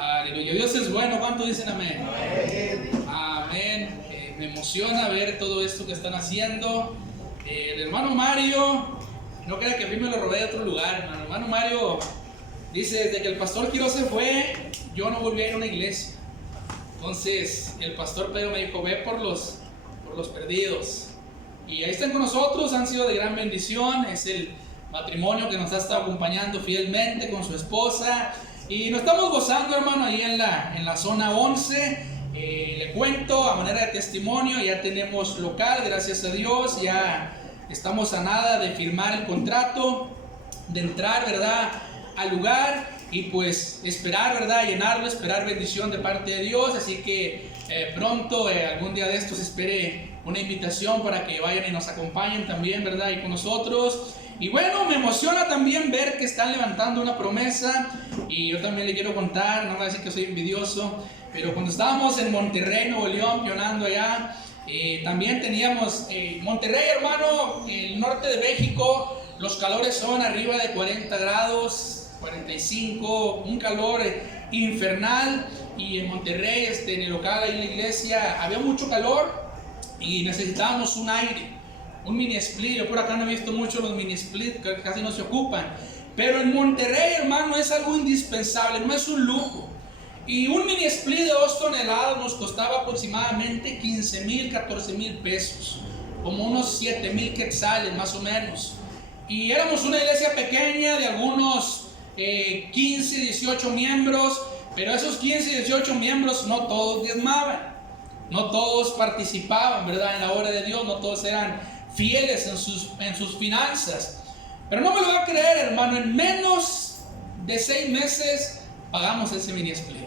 Aleluya. Dios es bueno. ¿Cuántos dicen amén? Amén. Amén. Me emociona ver todo esto que están haciendo. El hermano Mario, no crea que a mí me lo robé de otro lugar, hermano. El hermano Mario dice, desde que el pastor Quiroz se fue, yo no volví a ir a una iglesia. Entonces el pastor Pedro me dijo, ve por los perdidos. Y ahí están con nosotros, han sido de gran bendición. Es el matrimonio que nos ha estado acompañando fielmente con su esposa. Y nos estamos gozando, hermano, ahí en la zona 11. Le cuento a manera de testimonio, ya tenemos local, gracias a Dios. Ya estamos a nada de firmar el contrato, de entrar, ¿verdad?, al lugar. Y pues esperar, ¿verdad?, llenarlo, esperar bendición de parte de Dios. Así que pronto, algún día de estos, espere una invitación para que vayan y nos acompañen también, ¿verdad?, y con nosotros. Y bueno, me emociona también ver que están levantando una promesa. Y yo también le quiero contar, no voy a decir que soy envidioso, pero cuando estábamos en Monterrey, Nuevo León, pionando allá, también teníamos Monterrey, hermano, el norte de México, los calores son arriba de 40 grados, 45, un calor infernal. Y en Monterrey, en el local, ahí en la iglesia, había mucho calor y necesitábamos un aire, un mini split. Yo por acá no he visto mucho los mini split, que casi no se ocupan, pero en Monterrey, hermano, es algo indispensable, no es un lujo. Y un mini split de 2 toneladas nos costaba aproximadamente 15,000, 14,000 pesos, como unos 7,000 quetzales más o menos. Y éramos una iglesia pequeña de algunos 15, 18 miembros, pero esos 15, 18 miembros no todos diezmaban, no todos participaban, ¿verdad?, en la obra de Dios, no todos eran fieles en sus finanzas. Pero no me lo va a creer, hermano, en menos de 6 meses pagamos ese mini split.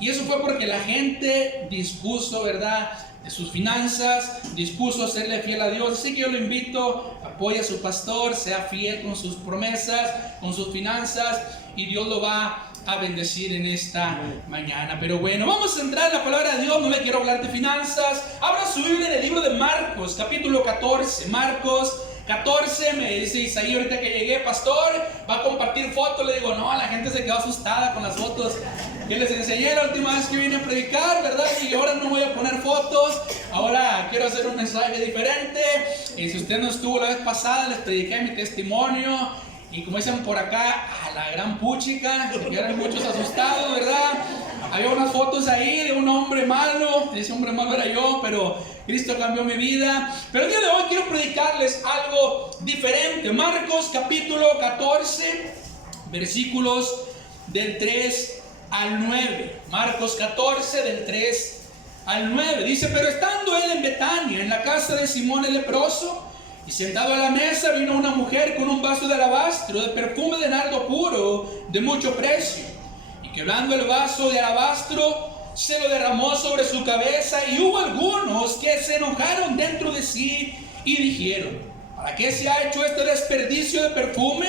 Y eso fue porque la gente dispuso, ¿verdad?, de sus finanzas, dispuso a serle fiel a Dios. Así que yo lo invito, apoye a su pastor, sea fiel con sus promesas, con sus finanzas, y Dios lo va a bendecir en esta mañana. Pero bueno, vamos a entrar en la palabra de Dios. No le quiero hablar de finanzas. Abra su Biblia en el libro de Marcos, capítulo 14. Marcos 14, me dice Isaí ahorita que llegué, pastor, va a compartir fotos. Le digo, no, la gente se quedó asustada con las fotos que les enseñé la última vez que vine a predicar, ¿verdad? Y ahora no voy a poner fotos, ahora quiero hacer un mensaje diferente. Y si usted no estuvo la vez pasada, les prediqué mi testimonio. Y como dicen por acá, a la gran puchica, se quedaron muchos asustados, ¿verdad? Había unas fotos ahí de un hombre malo. Ese hombre malo era yo, pero Cristo cambió mi vida. Pero el día de hoy quiero predicarles algo diferente. Marcos capítulo 14, versículos del 3 al 9. Marcos 14, del 3 al 9. Dice, pero estando él en Betania, en la casa de Simón el leproso, y sentado a la mesa, vino una mujer con un vaso de alabastro, de perfume de nardo puro, de mucho precio. Y quebrando el vaso de alabastro, se lo derramó sobre su cabeza. Y hubo algunos que se enojaron dentro de sí y dijeron, ¿para qué se ha hecho este desperdicio de perfume?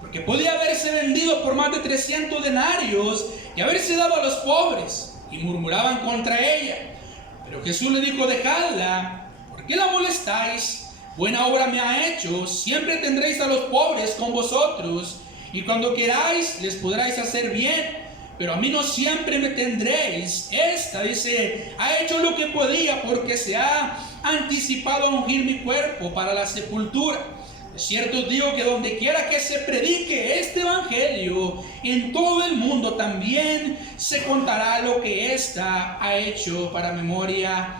Porque podía haberse vendido por más de 300 denarios y haberse dado a los pobres. Y murmuraban contra ella. Pero Jesús le dijo, dejadla, ¿por qué la molestáis? Buena obra me ha hecho. Siempre tendréis a los pobres con vosotros, y cuando queráis les podráis hacer bien, pero a mí no siempre me tendréis. Esta, dice, ha hecho lo que podía, porque se ha anticipado a ungir mi cuerpo para la sepultura. De cierto os digo que donde quiera que se predique este evangelio en todo el mundo, también se contará lo que ésta ha hecho para memoria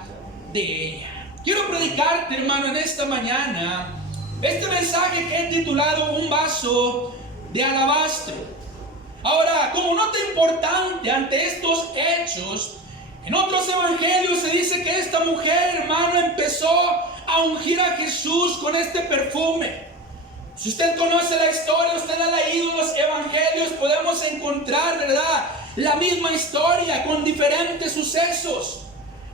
de ella. Quiero predicarte, hermano, en esta mañana este mensaje que he titulado Un vaso de alabastro. Ahora, como nota importante ante estos hechos, en otros evangelios se dice que esta mujer, hermano, empezó a ungir a Jesús con este perfume. Si usted conoce la historia, usted ha leído los evangelios, podemos encontrar, ¿verdad?, la misma historia con diferentes sucesos.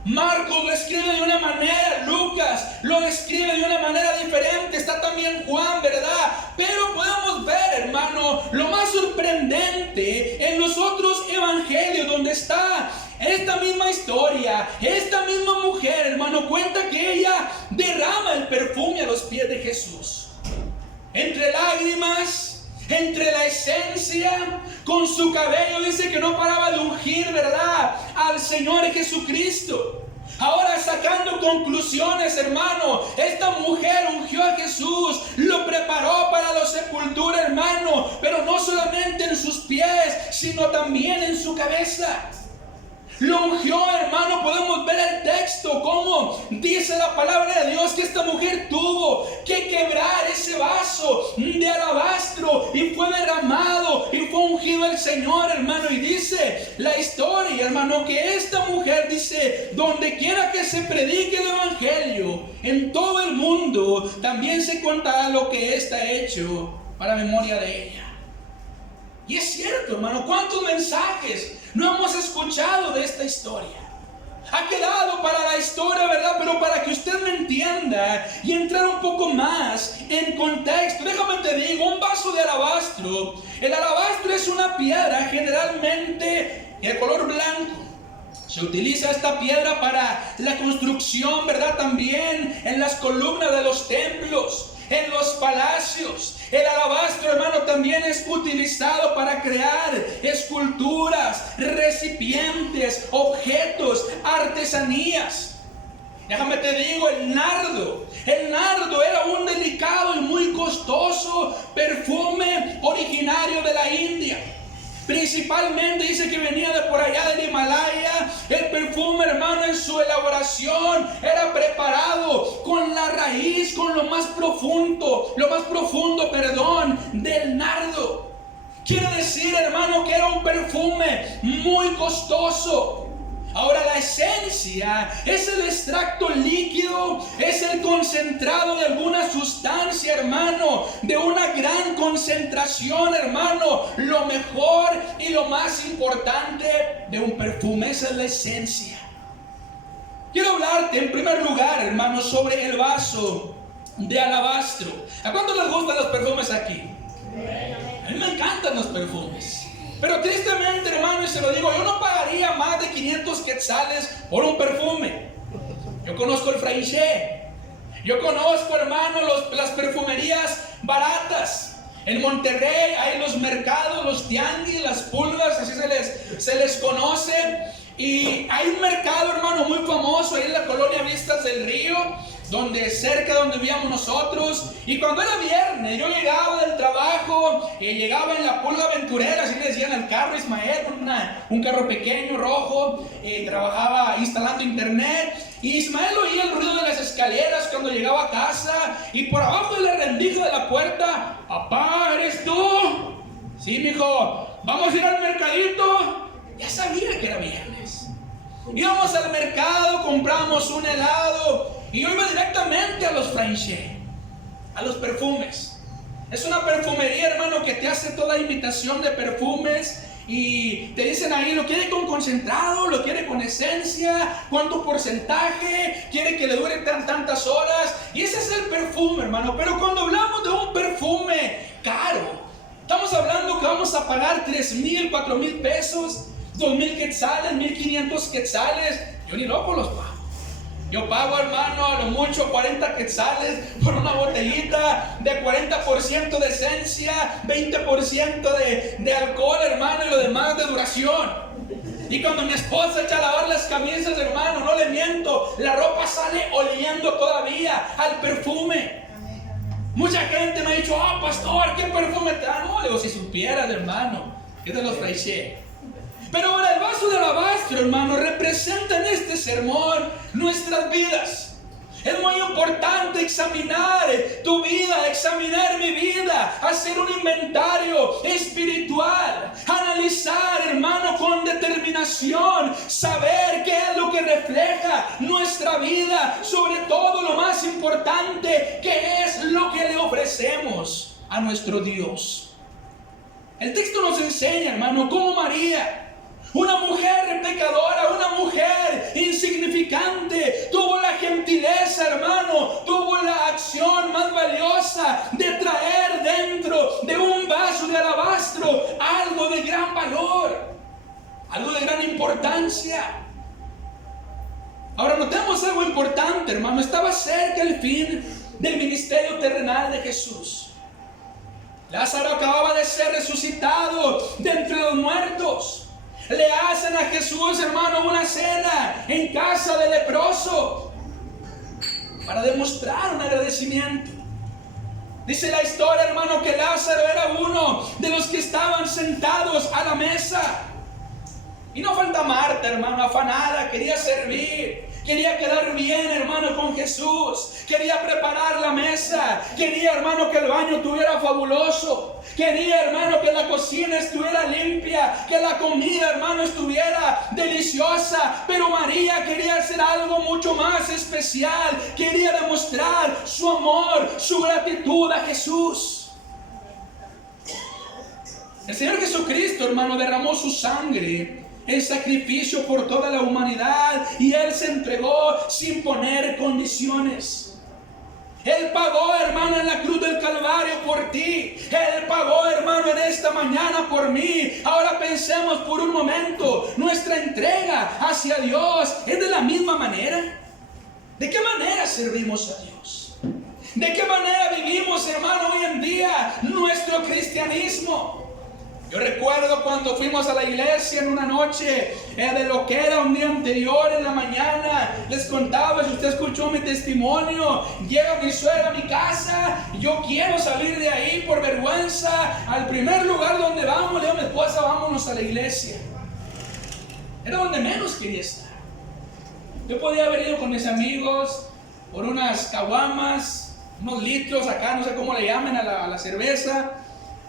Marcos lo escribe de una manera, Lucas lo escribe de una manera diferente, está también Juan, ¿verdad? Pero podemos ver, hermano, lo más sorprendente en los otros evangelios, donde está esta misma historia. Esta misma mujer, hermano, cuenta que ella derrama el perfume a los pies de Jesús. Entre lágrimas, entre la esencia, con su cabello, dice que no paraba de ungir, ¿verdad?, al Señor Jesucristo. Ahora, sacando conclusiones, hermano, esta mujer ungió a Jesús, lo preparó para la sepultura, hermano, pero no solamente en sus pies, sino también en su cabeza. Lo ungió, hermano. Podemos ver el texto, cómo dice la palabra de Dios que esta mujer tuvo que quebrar ese vaso de alabastro y fue derramado y fue ungido el Señor, hermano. Y dice la historia, hermano, que esta mujer, dice, donde quiera que se predique el evangelio en todo el mundo, también se contará lo que está hecho para memoria de ella. Y es cierto, hermano, ¿cuántos mensajes no hemos escuchado de esta historia? Ha quedado para la historia, ¿verdad? Pero para que usted me entienda y entrar un poco más en contexto, déjame te digo, un vaso de alabastro. El alabastro es una piedra generalmente de color blanco. Se utiliza esta piedra para la construcción, ¿verdad? También en las columnas de los templos, en los palacios. El alabastro, hermano, también es utilizado para crear esculturas, recipientes, objetos, artesanías. Déjame te digo, el nardo era un delicado y muy costoso perfume originario de la India. Principalmente dice que venía de por allá del Himalaya. El perfume, hermano, en su elaboración era preparado con la raíz, con lo más profundo, del nardo. Quiere decir, hermano, que era un perfume muy costoso. Ahora, la esencia es el extracto líquido, es el concentrado de alguna sustancia, hermano, de una gran concentración, hermano. Lo mejor y lo más importante de un perfume, esa es la esencia. Quiero hablarte en primer lugar, hermano, sobre el vaso de alabastro. ¿A cuántos les gustan los perfumes aquí? A mí me encantan los perfumes. Pero tristemente, hermano, y se lo digo, yo no pagaría más de 500 quetzales por un perfume. Yo conozco el Fraiche. Yo conozco, hermano, las perfumerías baratas. En Monterrey hay los mercados, los tianguis, las pulgas, así se les conoce. Y hay un mercado, hermano, muy famoso ahí en la colonia Vistas del Río, cerca de donde vivíamos nosotros. Y cuando era viernes, yo llegaba del trabajo y llegaba en la pulga aventurera, así le decían al carro Ismael, un carro pequeño, rojo, trabajaba instalando internet. Y Ismael oía el ruido de las escaleras cuando llegaba a casa, y por abajo de la rendija de la puerta: papá, ¿eres tú? Sí, mijo, vamos a ir al mercadito. Ya sabía que era viernes. Íbamos al mercado, compramos un helado y yo iba directamente a los Fraiche, a los perfumes. Es una perfumería, hermano, que te hace toda imitación de perfumes y te dicen ahí, lo quiere con concentrado, lo quiere con esencia, cuánto porcentaje, quiere que le dure tantas horas. Y ese es el perfume, hermano. Pero cuando hablamos de un perfume caro, estamos hablando que vamos a pagar 3,000, 4,000 pesos, 2,000 quetzales, 1,500 quetzales. Yo ni loco los pago. Yo pago, hermano, a lo mucho 40 quetzales por una botellita de 40% de esencia, 20% de alcohol, hermano, y lo demás de duración. Y cuando mi esposa echa a lavar las camisas, hermano, no le miento, la ropa sale oliendo todavía al perfume. Mucha gente me ha dicho: pastor, ¿qué perfume te da? No, le digo, si supieras, hermano, es de los Fraiche. Pero ahora el vaso de alabastro, hermano, representa en este sermón nuestras vidas. Es muy importante examinar tu vida, examinar mi vida, hacer un inventario espiritual, analizar, hermano, con determinación, saber qué es lo que refleja nuestra vida, sobre todo lo más importante, qué es lo que le ofrecemos a nuestro Dios. El texto nos enseña, hermano, cómo María, una mujer pecadora, una mujer insignificante, tuvo la gentileza, hermano, tuvo la acción más valiosa de traer dentro de un vaso de alabastro algo de gran valor, algo de gran importancia. Ahora notemos algo importante, hermano. Estaba cerca el fin del ministerio terrenal de Jesús. Lázaro acababa de ser resucitado de entre los muertos. Le hacen a Jesús, hermano, una cena en casa del leproso para demostrar un agradecimiento. Dice la historia, hermano, que Lázaro era uno de los que estaban sentados a la mesa. Y no falta Marta, hermano, afanada, quería servir, quería quedar bien, hermano, con Jesús, quería preparar la mesa, quería, hermano, que el baño estuviera fabuloso, quería, hermano, que la cocina estuviera limpia, que la comida, hermano, estuviera deliciosa. Pero María quería hacer algo mucho más especial, quería demostrar su amor, su gratitud a Jesús. El Señor Jesucristo, hermano, derramó su sangre en sacrificio por toda la humanidad, y Él se entregó sin poner condiciones. Él pagó, hermano, en la cruz del Calvario por ti. Él pagó, hermano, en esta mañana por mí. Ahora pensemos por un momento, nuestra entrega hacia Dios es de la misma manera. ¿De qué manera servimos a Dios? ¿De qué manera vivimos, hermano, hoy en día nuestro cristianismo? Yo recuerdo cuando fuimos a la iglesia en una noche de lo que era un día anterior, en la mañana. Les contaba, si usted escuchó mi testimonio, llega mi suegra a mi casa, y yo quiero salir de ahí por vergüenza. Al primer lugar donde vamos, le digo a mi esposa, vámonos a la iglesia. Era donde menos quería estar. Yo podía haber ido con mis amigos por unas caguamas, unos litros acá, no sé cómo le llamen a la cerveza.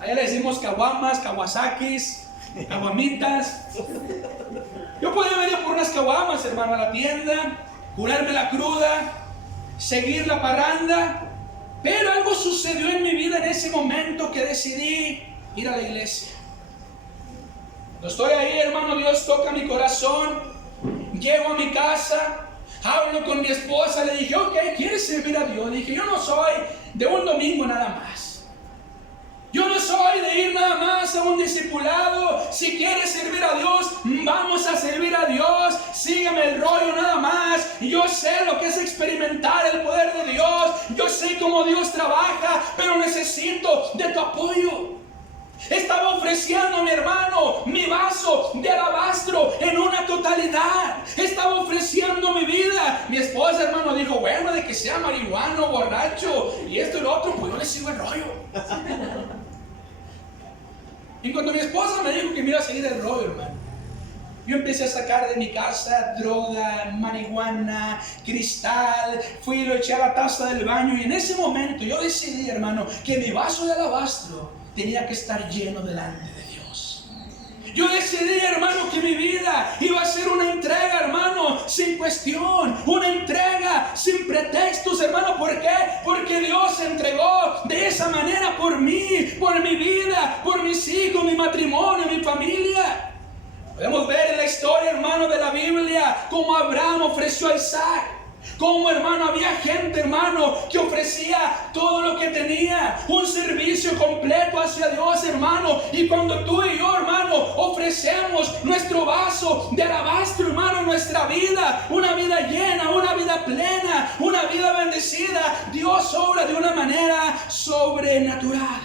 Allá le decimos caguamas, kawasakis, caguamitas. Yo podía venir por unas caguamas, hermano, a la tienda, curarme la cruda, seguir la parranda. Pero algo sucedió en mi vida en ese momento que decidí ir a la iglesia. Cuando estoy ahí, hermano, Dios toca mi corazón. Llego a mi casa, hablo con mi esposa, le dije, ok, ¿quieres servir a Dios? Le dije, yo no soy de un domingo nada más. Yo no soy de ir nada más a un discipulado. Si quieres servir a Dios, vamos a servir a Dios. Sígueme el rollo nada más. Yo sé lo que es experimentar el poder de Dios. Yo sé cómo Dios trabaja, pero necesito de tu apoyo. Estaba ofreciendo a mi hermano mi vaso de alabastro en una totalidad. Estaba ofreciendo mi vida. Mi esposa, hermano, dijo, bueno, de que sea marihuano, borracho y esto y lo otro, pues yo le sigo el rollo. Y cuando mi esposa me dijo que me iba a seguir el rollo, hermano, yo empecé a sacar de mi casa droga, marihuana, cristal. Fui y lo eché a la taza del baño. Y en ese momento yo decidí, hermano, que mi vaso de alabastro tenía que estar lleno delante de Dios. Yo decidí, hermano, que mi vida iba a ser una entrega, hermano, sin cuestión, una entrega sin pretextos, hermano. ¿Por qué? Porque Dios se entregó de esa manera por mí, por mi vida, por mis hijos, mi matrimonio, mi familia. Podemos ver en la historia, hermano, de la Biblia, cómo Abraham ofreció a Isaac. Como, hermano, había gente, hermano, que ofrecía todo lo que tenía, un servicio completo hacia Dios, hermano. Y cuando tú y yo, hermano, ofrecemos nuestro vaso de alabastro, hermano, nuestra vida, una vida llena, una vida plena, una vida bendecida, Dios obra de una manera sobrenatural.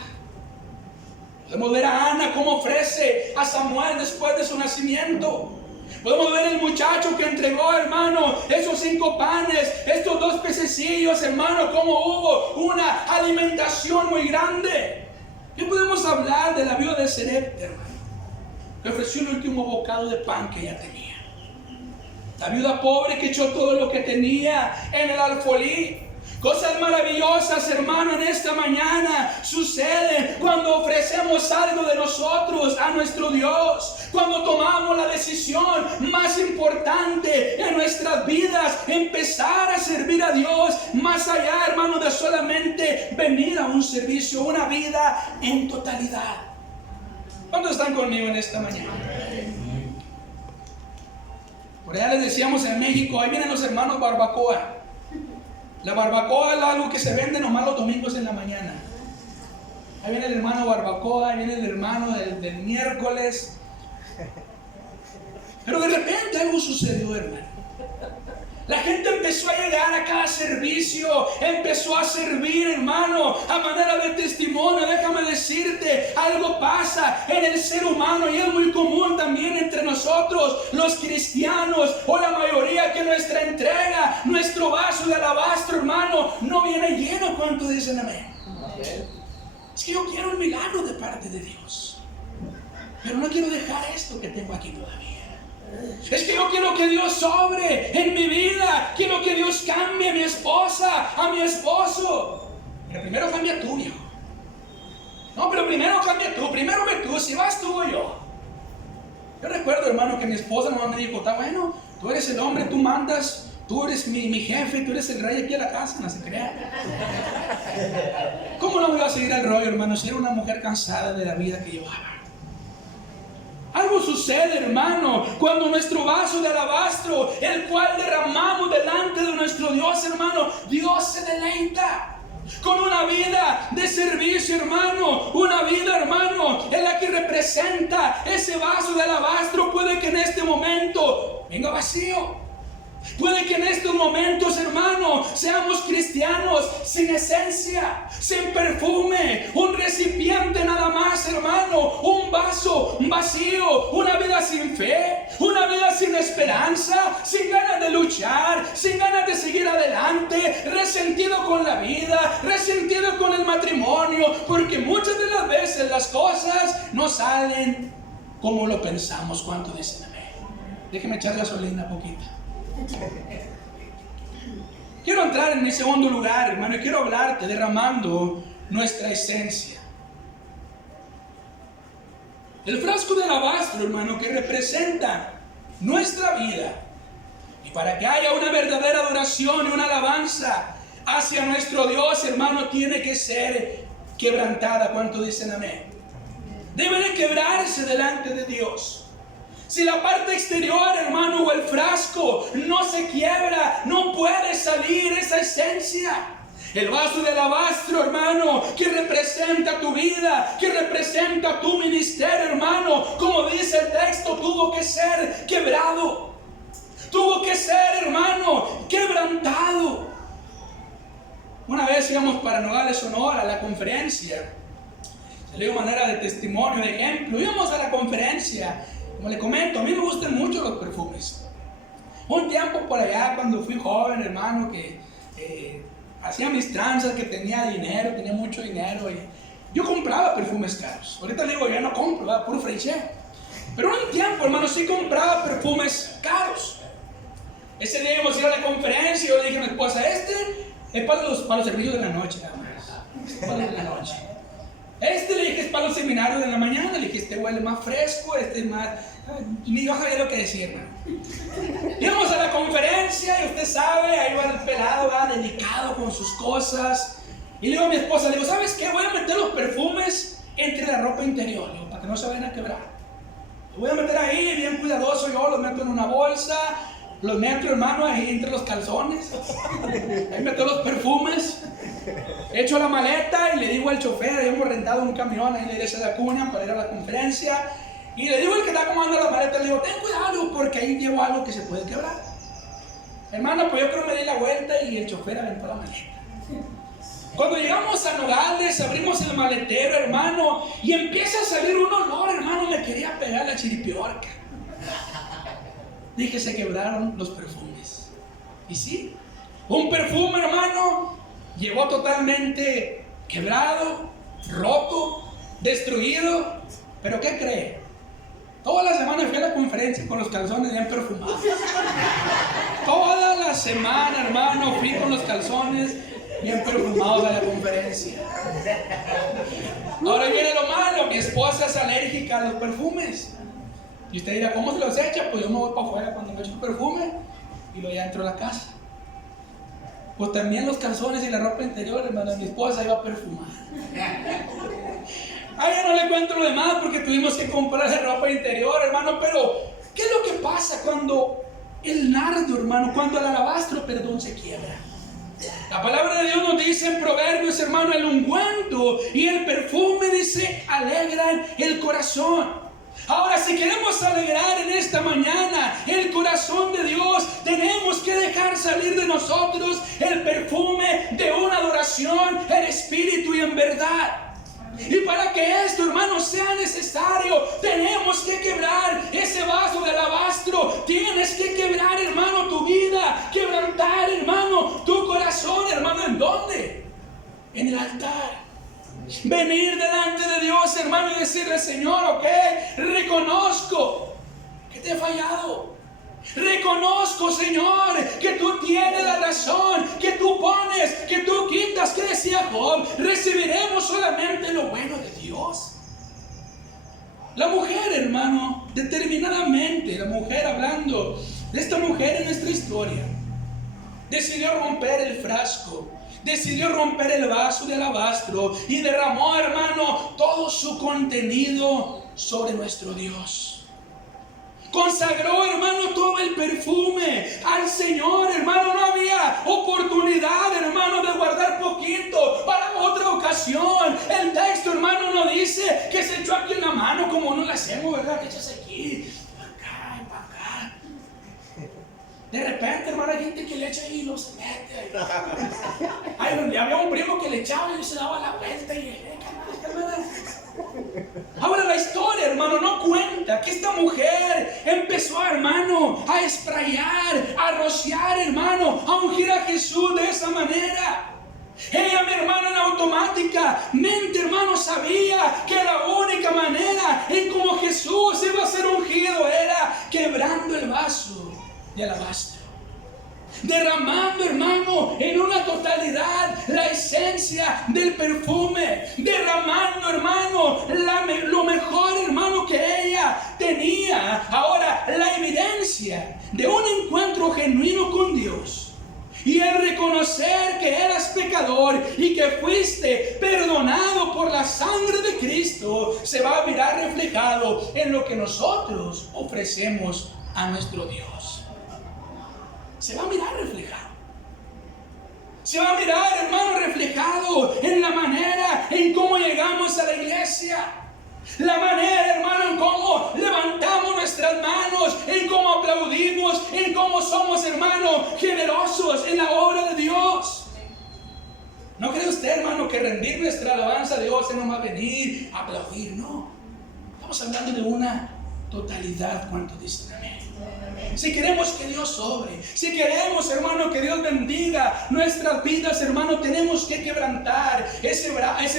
Podemos ver a Ana cómo ofrece a Samuel después de su nacimiento. Podemos ver el muchacho que entregó, hermano, esos 5 panes, estos 2 pececillos, hermano, cómo hubo una alimentación muy grande. Y podemos hablar de la viuda de Sarepta, hermano, que ofreció el último bocado de pan que ella tenía. La viuda pobre que echó todo lo que tenía en el alfolí. Cosas maravillosas, hermano, en esta mañana suceden cuando ofrecemos algo de nosotros a nuestro Dios. Cuando tomamos la decisión más importante en nuestras vidas, empezar a servir a Dios, más allá, hermano, de solamente venir a un servicio, una vida en totalidad. ¿Cuántos están conmigo en esta mañana? Por allá les decíamos en México, ahí vienen los hermanos barbacoa. La barbacoa es algo que se vende nomás los domingos en la mañana. Ahí viene el hermano barbacoa, ahí viene el hermano del miércoles. Pero de repente algo sucedió, hermano. La gente empezó a llegar a cada servicio, empezó a servir, hermano, a manera de testimonio. Déjame decirte, algo pasa en el ser humano y es muy común también entre nosotros, los cristianos, o la mayoría, que nuestra entrega, nuestro vaso de alabastro, hermano, no viene lleno. ¿Cuánto dicen amén? Es que yo quiero un milagro de parte de Dios, pero no quiero dejar esto que tengo aquí todavía. Es que yo quiero que Dios sobre en mi vida. Quiero que Dios cambie a mi esposa, a mi esposo. Pero primero cambia tú, viejo. No, pero primero cambia tú. Primero ve tú. Si vas tú o yo. Yo recuerdo, hermano, que mi esposa nomás me dijo: está bueno, tú eres el hombre, tú mandas, tú eres mi jefe, tú eres el rey aquí en la casa. No se crea. ¿Cómo no me iba a seguir el rollo, hermano, si era una mujer cansada de la vida que llevaba? Algo sucede, hermano, cuando nuestro vaso de alabastro, el cual derramamos delante de nuestro Dios, hermano, Dios se deleita con una vida de servicio, hermano. Una vida, hermano, en la que representa ese vaso de alabastro. Puede que en este momento venga vacío. Puede que en estos momentos, hermano, seamos cristianos sin esencia, sin perfume, un recipiente nada más, hermano, un vaso vacío, una vida sin fe, una vida sin esperanza, sin ganas de luchar, sin ganas de seguir adelante, resentido con la vida, resentido con el matrimonio, porque muchas de las veces las cosas no salen como lo pensamos. ¿Cuánto dicen amén? Déjeme echar gasolina poquita. Quiero entrar en mi segundo lugar, hermano, y quiero hablarte derramando nuestra esencia. El frasco de alabastro, hermano, que representa nuestra vida. Y para que haya una verdadera adoración y una alabanza hacia nuestro Dios, hermano, tiene que ser quebrantada. ¿Cuánto dicen amén? Debe de quebrarse delante de Dios. Si la parte exterior, hermano, o el frasco no se quiebra, no puede salir esa esencia. El vaso de alabastro, hermano, que representa tu vida, que representa tu ministerio, hermano, como dice el texto, tuvo que ser quebrado. Tuvo que ser, hermano, quebrantado. Una vez íbamos para Nogales, Sonora, a la conferencia. Se le dio manera de testimonio, de ejemplo. Íbamos a la conferencia. Como le comento, a mí me gustan mucho los perfumes. Un tiempo por allá, cuando fui joven, hermano, que hacía mis tranzas, que tenía dinero, tenía mucho dinero, y yo compraba perfumes caros. Ahorita le digo, ya no compro, ¿verdad? Puro fraiche. Pero un tiempo, hermano, sí compraba perfumes caros. Ese día íbamos a ir a la conferencia y yo le dije a mi esposa: este es para los servicios de la noche, nada más. Para la noche. Este le dije es para los seminarios de la mañana. Le dije: este huele más fresco, este más... Ni yo sabía lo que decía, hermano. Íbamos a la conferencia y usted sabe, ahí va el pelado, va delicado con sus cosas. Y le digo a mi esposa, le digo: ¿sabes qué? Voy a meter los perfumes entre la ropa interior, digo, para que no se vayan a quebrar. Los voy a meter ahí, bien cuidadoso, yo los meto en una bolsa, los meto, hermano, ahí entre los calzones. Ahí meto los perfumes. Echo la maleta y le digo al chofer, hemos rentado un camión ahí en la iglesia de Acuña para ir a la conferencia, y le digo al que está acomodando la maleta, le digo: ten cuidado porque ahí llevo algo que se puede quebrar. Hermano, pues yo creo que me di la vuelta y el chofer aventó la maleta. Cuando llegamos a Nogales, abrimos el maletero, hermano, y empieza a salir un olor, hermano, me quería pegar la chiripiorca. Dije: se quebraron los perfumes. Y sí, un perfume, hermano, llegó totalmente quebrado, roto, destruido. ¿Pero qué cree? Toda la semana fui a la conferencia con los calzones bien perfumados. Toda la semana, hermano, fui con los calzones bien perfumados a la conferencia. Ahora viene lo malo: mi esposa es alérgica a los perfumes. Y usted dirá: ¿cómo se los echa? Pues yo me voy para afuera cuando me echo el perfume y luego ya entro a la casa. Pues también los calzones y la ropa interior, hermano, mi esposa iba a perfumar. Ay, ya no le cuento lo demás porque tuvimos que comprar la ropa interior, hermano. Pero, ¿qué es lo que pasa cuando el nardo, hermano, cuando el alabastro, perdón, se quiebra? La palabra de Dios nos dice en Proverbios, hermano, el ungüento y el perfume, dice, alegran el corazón. Ahora, si queremos alegrar en esta mañana el corazón de Dios, tenemos que dejar salir de nosotros el perfume de una adoración en espíritu y en verdad. Y para que esto, hermano, sea necesario, tenemos que quebrar ese vaso de alabastro. Tienes que quebrar, hermano, tu vida, quebrantar, hermano, tu corazón, hermano. ¿En dónde? En el altar. Venir delante de Dios, hermano, y decirle: Señor, ok, reconozco que te he fallado. Reconozco, Señor, que tú tienes la razón, que tú pones, que tú quitas. Que decía Job: recibiremos solamente lo bueno de Dios. La mujer, hermano, determinadamente, la mujer, hablando de esta mujer en nuestra historia, decidió romper el frasco, decidió romper el vaso de alabastro y derramó, hermano, todo su contenido sobre nuestro Dios. Consagró, hermano, todo el perfume al Señor, hermano. No había oportunidad, hermano, de guardar poquito para otra ocasión. El texto, hermano, no dice que se echó aquí en la mano como no lo hacemos, ¿verdad? Que echas aquí, para acá y para acá. De repente, hermano, hay gente que le echa y los mete. Ay, había un primo que le echaba y se daba la vuelta y ahora la historia, hermano, no cuenta que esta mujer empezó, hermano, a esprayar, a rociar, hermano, a ungir a Jesús de esa manera. Ella, mi hermano, en automáticamente, hermano, sabía que la única manera en cómo Jesús iba a ser ungido era quebrando el vaso de alabastro, derramando, hermano, en una totalidad la esencia del perfume, derramando, hermano, lo mejor, hermano, que ella tenía. Ahora, la evidencia de un encuentro genuino con Dios y el reconocer que eras pecador y que fuiste perdonado por la sangre de Cristo se va a mirar reflejado en lo que nosotros ofrecemos a nuestro Dios. Se va a mirar reflejado. Se va a mirar, hermano, reflejado en la manera en cómo llegamos a la iglesia. La manera, hermano, en cómo levantamos nuestras manos, en cómo aplaudimos, en cómo somos, hermano, generosos en la obra de Dios. ¿No cree usted, hermano, que rendir nuestra alabanza a Dios es nomás venir a aplaudir? No. Estamos hablando de una totalidad. ¿Cuánto dicen amén? Si queremos que Dios obre, si queremos, hermano, que Dios bendiga nuestras vidas, hermano, tenemos que quebrantar ese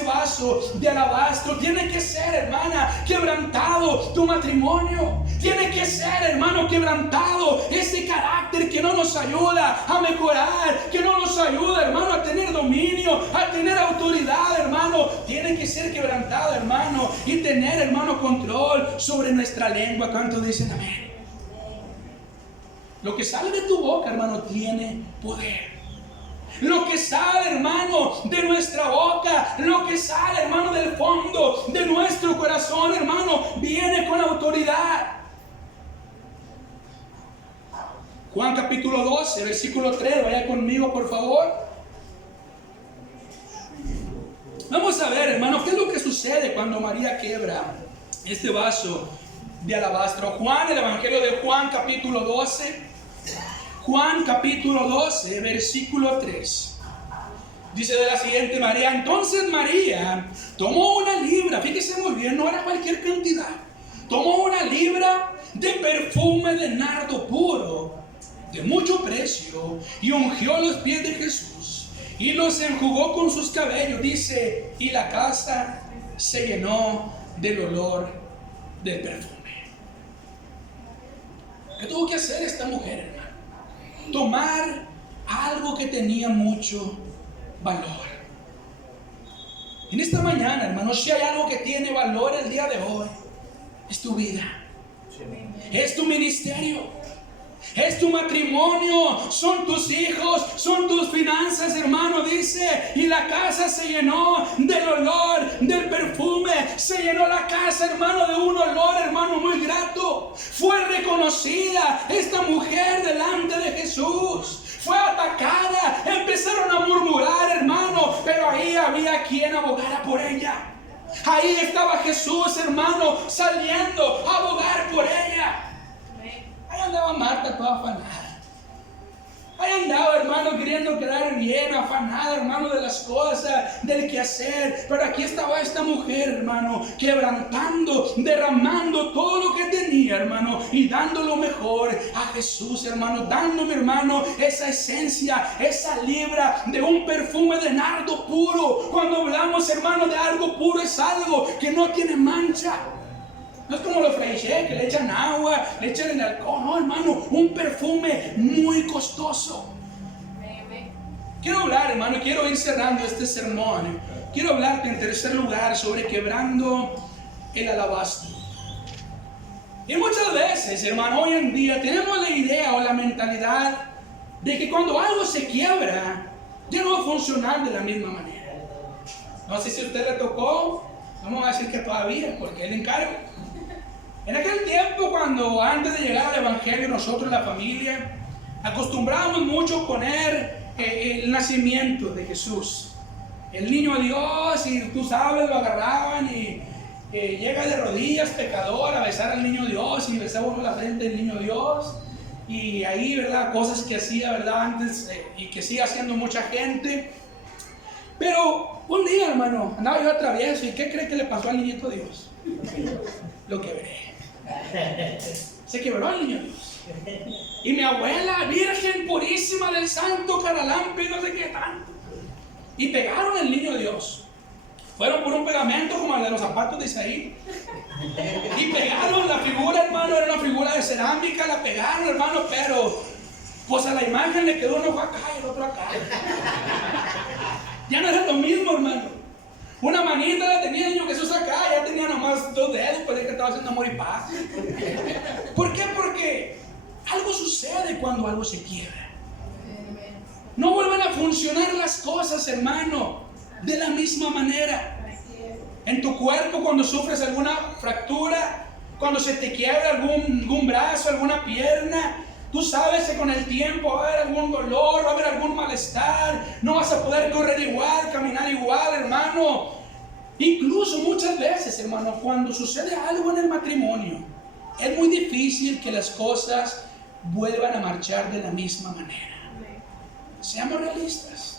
vaso de alabastro. Tiene que ser, hermana, quebrantado tu matrimonio. Tiene que ser, hermano, quebrantado ese carácter que no nos ayuda a mejorar, que no nos ayuda, hermano, a tener dominio, a tener autoridad, hermano. Tiene que ser quebrantado, hermano, y tener, hermano, control sobre nuestra lengua. ¿Cuántos dicen amén? Lo que sale de tu boca, hermano, tiene poder. Lo que sale, hermano, de nuestra boca, lo que sale, hermano, del fondo de nuestro corazón, hermano, viene con autoridad. Juan capítulo 12, versículo 3, vaya conmigo, por favor. Vamos a ver, hermano, qué es lo que sucede cuando María quiebra este vaso de alabastro. Juan, el Evangelio de Juan capítulo 12. Juan capítulo 12, versículo 3. Dice de la siguiente manera: entonces María tomó una libra, fíjese muy bien, no era cualquier cantidad. Tomó una libra de perfume de nardo puro, de mucho precio, y ungió los pies de Jesús, y los enjugó con sus cabellos. Dice, y la casa se llenó del olor del perfume. ¿Qué tuvo que hacer esta mujer, hermano? Tomar algo que tenía mucho valor. En esta mañana, hermano, si hay algo que tiene valor el día de hoy, es tu vida, es tu ministerio, es tu matrimonio, son tus hijos, son tus finanzas, hermano. Dice, y la casa se llenó del olor del perfume. Se llenó la casa, hermano, de un olor, hermano, muy grato. Fue reconocida esta mujer delante de Jesús. Fue atacada, empezaron a murmurar, hermano, pero ahí había quien abogara por ella. Ahí estaba Jesús, hermano, saliendo a abogar cosas, del quehacer. Pero aquí estaba esta mujer, hermano, quebrantando, derramando todo lo que tenía, hermano, y dando lo mejor a Jesús, hermano, dándome, hermano, esa esencia, esa libra de un perfume de nardo puro. Cuando hablamos, hermano, de algo puro, es algo que no tiene mancha. No es como los fraiche que le echan agua, le echan el alcohol. No, hermano, un perfume muy costoso. Quiero hablar, hermano, quiero ir cerrando este sermón. Quiero hablarte en tercer lugar sobre quebrando el alabastro. Y muchas veces, hermano, hoy en día tenemos la idea o la mentalidad de que cuando algo se quiebra, ya no va a funcionar de la misma manera. No sé si a usted le tocó, vamos a decir que todavía, porque él encargo. En aquel tiempo, cuando antes de llegar al evangelio, nosotros, la familia, acostumbrábamos mucho poner el nacimiento de Jesús. El niño Dios, y tú sabes, lo agarraban y llega de rodillas, pecador, a besar al niño Dios y besaba uno la frente del niño Dios. Y ahí, ¿verdad? Cosas que hacía, ¿verdad? Antes y que sigue haciendo mucha gente. Pero un día, hermano, andaba yo a travieso y ¿qué cree que le pasó al niñito Dios? Lo quebré. Se quebró el niño Dios. Y mi abuela, virgen purísima del santo Caralampe, no sé qué tanto. Y pegaron el niño Dios. Fueron por un pegamento como el de los zapatos de Isaí. Y pegaron la figura, hermano, era una figura de cerámica, la pegaron, hermano, pero pues a la imagen le quedó un ojo acá y el otro acá. Ya no era lo mismo, hermano. Una manita la tenía el niño Jesús acá, ya tenía nomás 2 dedos, pues que estaba haciendo amor y paz. ¿Por qué? Porque algo sucede cuando algo se quiebra. No vuelven a funcionar las cosas, hermano, de la misma manera. En tu cuerpo, cuando sufres alguna fractura, cuando se te quiebra algún brazo, alguna pierna, tú sabes que con el tiempo va a haber algún dolor, va a haber algún malestar, no vas a poder correr igual, caminar igual, hermano. Incluso muchas veces, hermano, cuando sucede algo en el matrimonio, es muy difícil que las cosas vuelvan a marchar de la misma manera. Seamos realistas.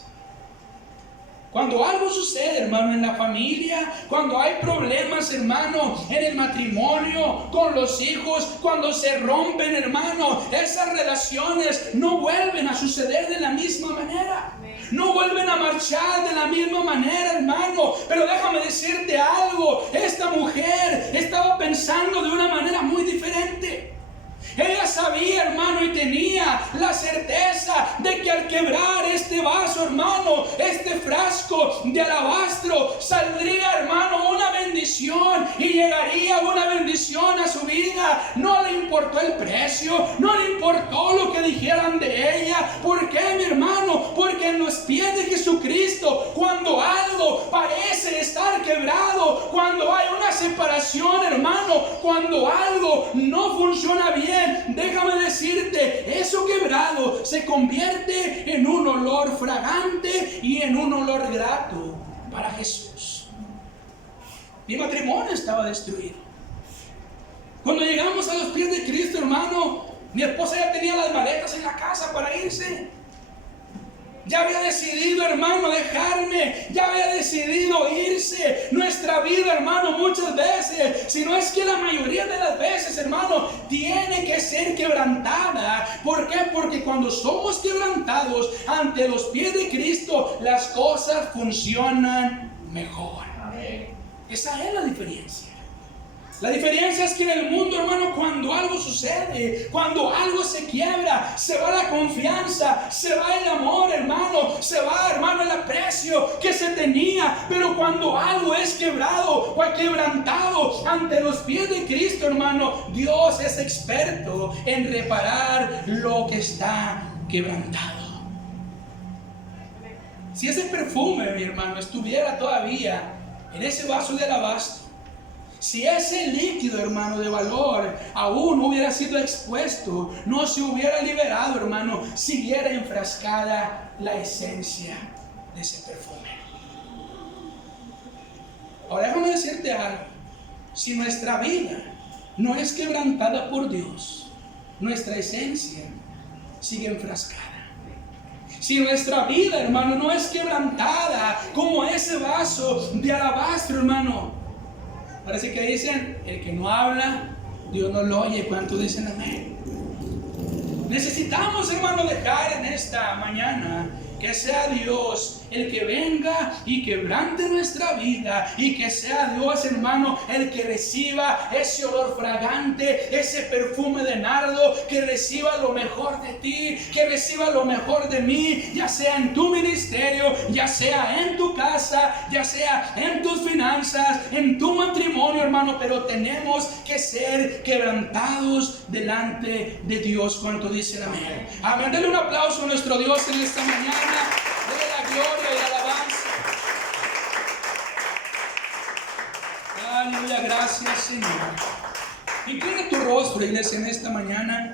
Cuando algo sucede, hermano, en la familia, cuando hay problemas, hermano, en el matrimonio, con los hijos, cuando se rompen, hermano, esas relaciones no vuelven a suceder de la misma manera. No vuelven a marchar de la misma manera, hermano. Pero déjame decirte algo, esta mujer estaba pensando de una manera muy diferente. Ella sabía, hermano, y tenía la certeza de que al quebrar este vaso, hermano, este frasco de alabastro, saldría, hermano, una bendición y llegaría una bendición a su vida. No le importó el precio, no le importó lo que dijeran de ella. ¿Por qué, mi hermano? Porque en los pies de Jesucristo, cuando algo parece estar quebrado, cuando hay una separación, hermano, cuando algo no funciona bien, déjame decirte, eso quebrado se convierte en un olor fragante y en un olor grato para Jesús. Mi matrimonio estaba destruido. Cuando llegamos a los pies de Cristo, hermano, mi esposa ya tenía las maletas en la casa para irse. Ya había decidido, hermano, dejarme. Ya había decidido irse. Nuestra vida, hermano, muchas veces, si no es que la mayoría de las veces, hermano, tiene que ser quebrantada. ¿Por qué? Porque cuando somos quebrantados ante los pies de Cristo, las cosas funcionan mejor. Amén. Esa es la diferencia. La diferencia es que en el mundo, hermano, cuando algo sucede, cuando algo se quiebra, se va la confianza, se va el amor, hermano, se va, hermano, el aprecio que se tenía. Pero cuando algo es quebrado o quebrantado ante los pies de Cristo, hermano, Dios es experto en reparar lo que está quebrantado. Si ese perfume, mi hermano, estuviera todavía en ese vaso de alabastro, si ese líquido, hermano, de valor aún no hubiera sido expuesto, no se hubiera liberado, hermano, siguiera enfrascada la esencia de ese perfume. Ahora déjame decirte algo. Si nuestra vida no es quebrantada por Dios, nuestra esencia sigue enfrascada. Si nuestra vida, hermano, no es quebrantada como ese vaso de alabastro, hermano, parece que dicen, el que no habla, Dios no lo oye. ¿Cuántos dicen amén? Necesitamos, hermano, dejar en esta mañana que sea Dios el que venga y quebrante nuestra vida, y que sea Dios, hermano, el que reciba ese olor fragante, ese perfume de nardo, que reciba lo mejor de ti, que reciba lo mejor de mí, ya sea en tu ministerio, ya sea en tu casa, ya sea en tus finanzas, en tu matrimonio, hermano. Pero tenemos que ser quebrantados delante de Dios. ¿Cuánto dicen amén? Amén. Dale un aplauso a nuestro Dios en esta mañana. Dale la gloria y la alabanza. Aleluya, gracias, Señor. Inclina tu rostro, iglesia, en esta mañana.